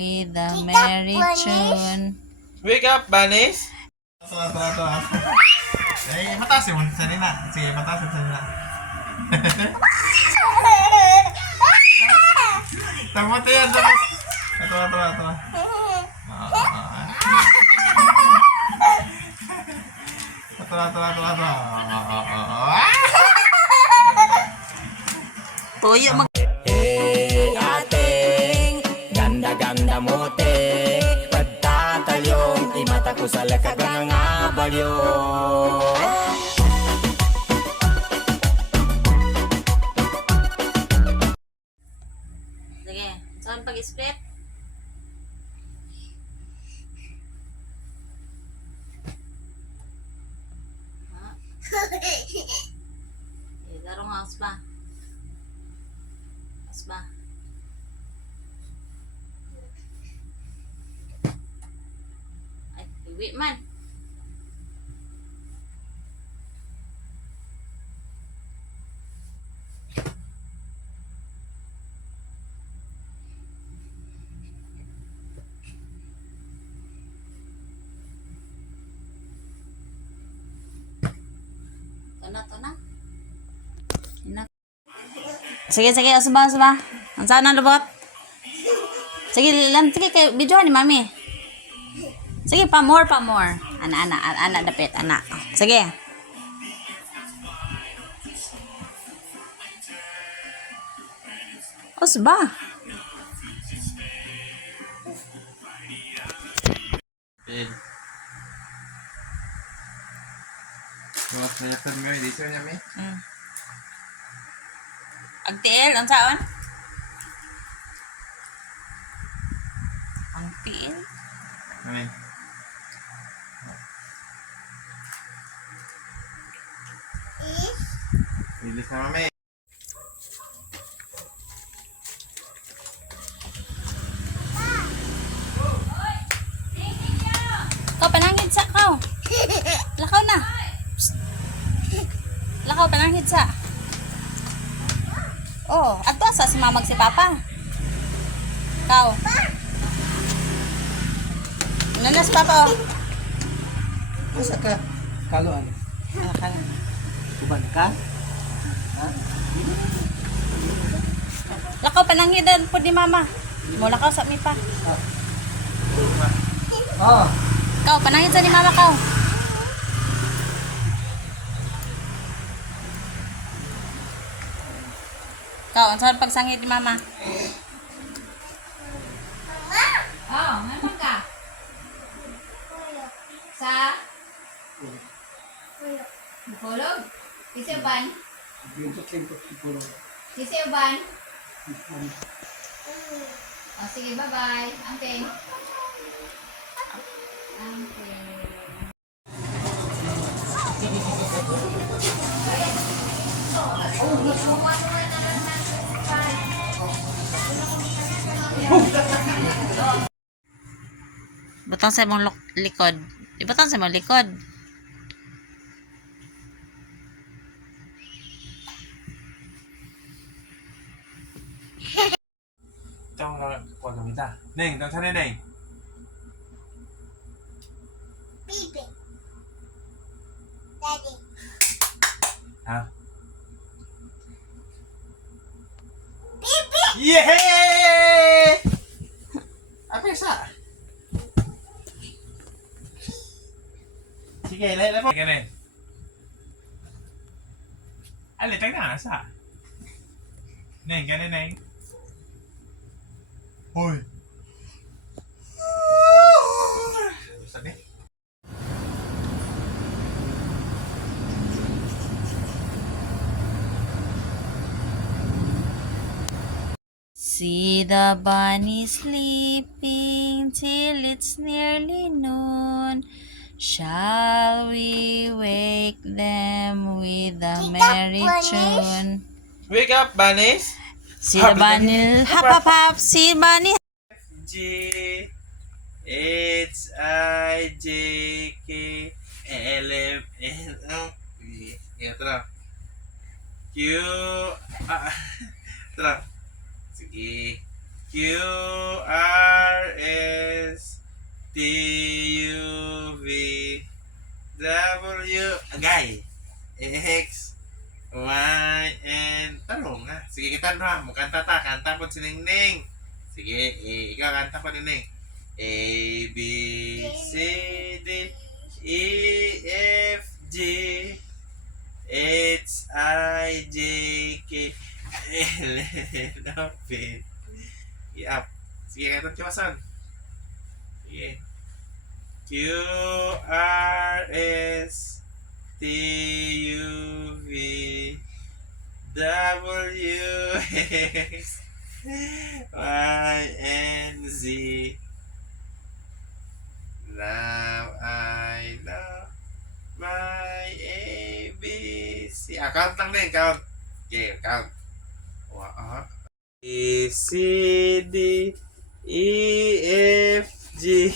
With the merry tune. Wake up, Banis! Ito. Ay, mataas yung salina. Sige, mataas yung salina. Tama yan, tama. Ito. Ito. Tuyo mag... Hey, ating ganda-ganda mote pagtatalyong di mata ko sa lakad ng abalyo. Sige, saan pag-split? Laro nga, asba. Ay, iwi man. Ito na. Sige, asba. Ang saan ang lubot? Sige, kayo, video ni mami. Sige, pa more. Ana, dapit, ana. Sige. Asba. Pin. Wah, saya terima di sini mi. Agtiil, ang saan? Ang tiil? Amin. Bilis na mami. Kau panangid sa kau. Lakaw na. Psst. Lakaw panangid sa. Oh, ato sa si mamag si papa. Kau. Nanas papa oh. Masa ka? Kaloan. Akala. Uban ka? Ha? Lakaw pananghidan po ni mama. Mo lakaw sa mi pa. Oh. Kau panangid sa ni mama kau. Kau, ang saan pagsangit ni mama? Oh, ngayon ka? Sa? Bulog? Kasi uban? Kasi uban? Oh, sige, bye-bye. Okay. Butang sa imong likod. Ibutang sa imong likod. Trong qua cầm ta. Neng, tao thân Neng. Baby. Daddy. Hả? Baby. Yeah! Apa sa? Sige, lấy po. Cái này. Anh lại tránh hả sa? Neng, cái này Neng. Ôi. Sao đi? See the bunny sleeping till it's nearly noon. Shall we wake them with a merry tune? Wake up, Banis. See the bunny, hop, see bunny. G H I J K L M N O P. Ito na. Q. Ito na. Sige. Q, R, S, T, U, V, W, agay, X, Y, and tanong nga. Sige, kita na. Mukanta ta. Kanta po si Ningning. Sige, ikaw kanta po Ningning. A, B, C, D, E, F, G, H, I, J, K, L, M, N, O, P, I-up. Sige, kanta Chimason. Sige. Q, R, S, T, U, V, W, X, Y, and Z. Now I know my ABC. Count lang din, count. Okay, count. A, C, D, E, F, G,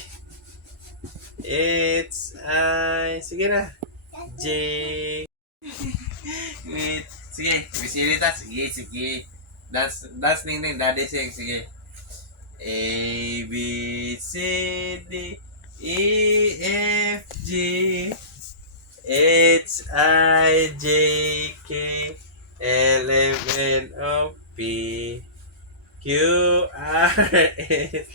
H, I, sige na. J. Wait. Sige, bisilita. Sige. Dance Ningning, daddy sing. Sige. A, B, C, D, E, F, G, H, I, J, K, L, M, N, O, P, Q, R, S.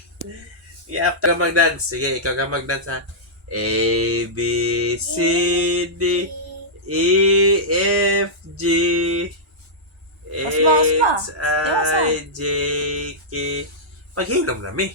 Ikaw ka mag-dance. Sige, ikaw ka mag-dance ha. A, B, C, D, E, F, G, Mas bawas pa. H, I, J, K. Paghinom na mi.